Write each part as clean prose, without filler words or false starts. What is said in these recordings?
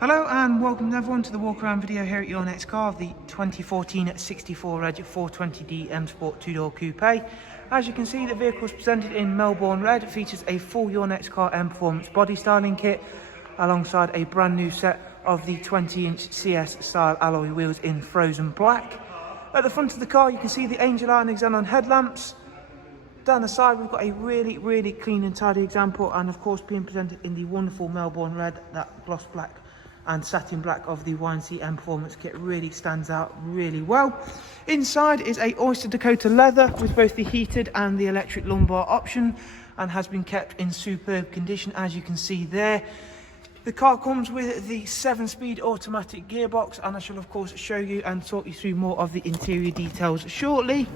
Hello and welcome everyone to the walk around video here at your next car of the 2014 64GYG 420D M Sport 2-door coupe. As you can see, the vehicle is presented in Melbourne red. It features a full Your Next Car M Performance body styling kit alongside a brand new set of the 20-inch CS style alloy wheels in frozen black. At the front of the car you can see the Angel Eye and xenon headlamps. Down the side we've got a really clean and tidy example, and of course being presented in the wonderful Melbourne red, that gloss black and satin black of the YNC Mperformance Kit really stands out really well. Inside is a Oyster Dakota leather with both the heated and the electric lumbar option, and has been kept in superb condition as you can see there. The car comes with the 7-speed automatic gearbox, and I shall of course show you and talk you through more of the interior details shortly.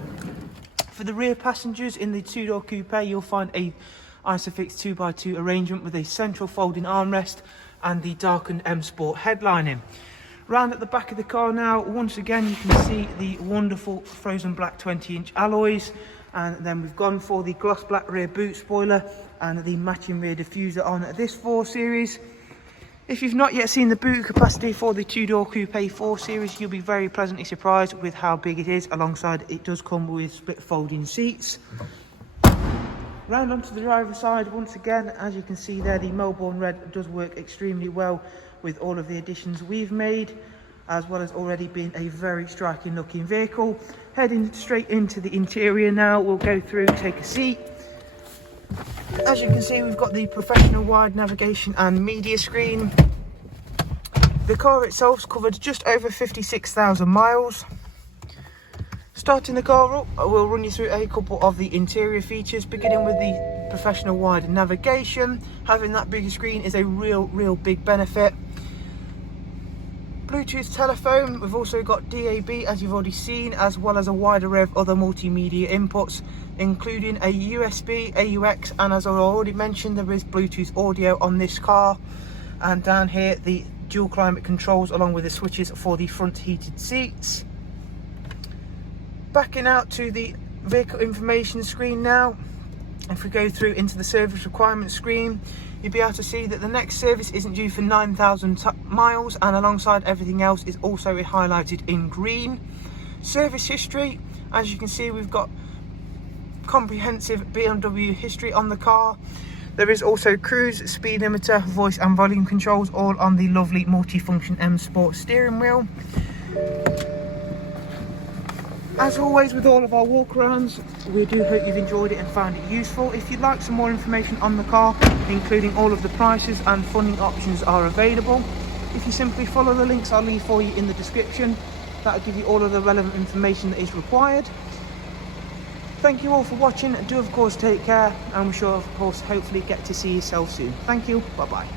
For the rear passengers in the 2-door coupe, you'll find a Isofix 2x2 arrangement with a central folding armrest and the darkened M Sport headlining. Round at the back of the car now, once again you can see the wonderful frozen black 20-inch alloys, and then we've gone for the gloss black rear boot spoiler and the matching rear diffuser on this 4 Series. If you've not yet seen the boot capacity for the 2-door coupe 4 Series, you'll be very pleasantly surprised with how big it is. Alongside it does come with split folding seats. Round onto the driver's side, once again, as you can see there, the Melbourne red does work extremely well with all of the additions we've made, as well as already being a very striking looking vehicle. Heading straight into the interior now, we'll go through, take a seat. As you can see, we've got the professional wide navigation and media screen. The car itself's covered just over 56,000 miles. Starting the car up, I will run you through a couple of the interior features, beginning with the professional wide navigation. Having that bigger screen is a real big benefit. Bluetooth telephone, we've also got DAB as you've already seen, as well as a wide array of other multimedia inputs, including a USB, AUX, and as I already mentioned, there is Bluetooth audio on this car. And down here, the dual climate controls along with the switches for the front heated seats. Backing out to the vehicle information screen now, if we go through into the service requirements screen, you'll be able to see that the next service isn't due for 9,000 miles, and alongside everything else is also highlighted in green. Service history, as you can see, we've got comprehensive BMW history on the car. There is also cruise, speed limiter, voice and volume controls, all on the lovely multifunction M Sport steering wheel. As always with all of our walkarounds, we do hope you've enjoyed it and found it useful. If you'd like some more information on the car, including all of the prices and funding options are available, if you simply follow the links I'll leave for you in the description, that'll give you all of the relevant information that is required. Thank you all for watching. Do of course take care, and we shall of course hopefully get to see yourself soon. Thank you, bye bye.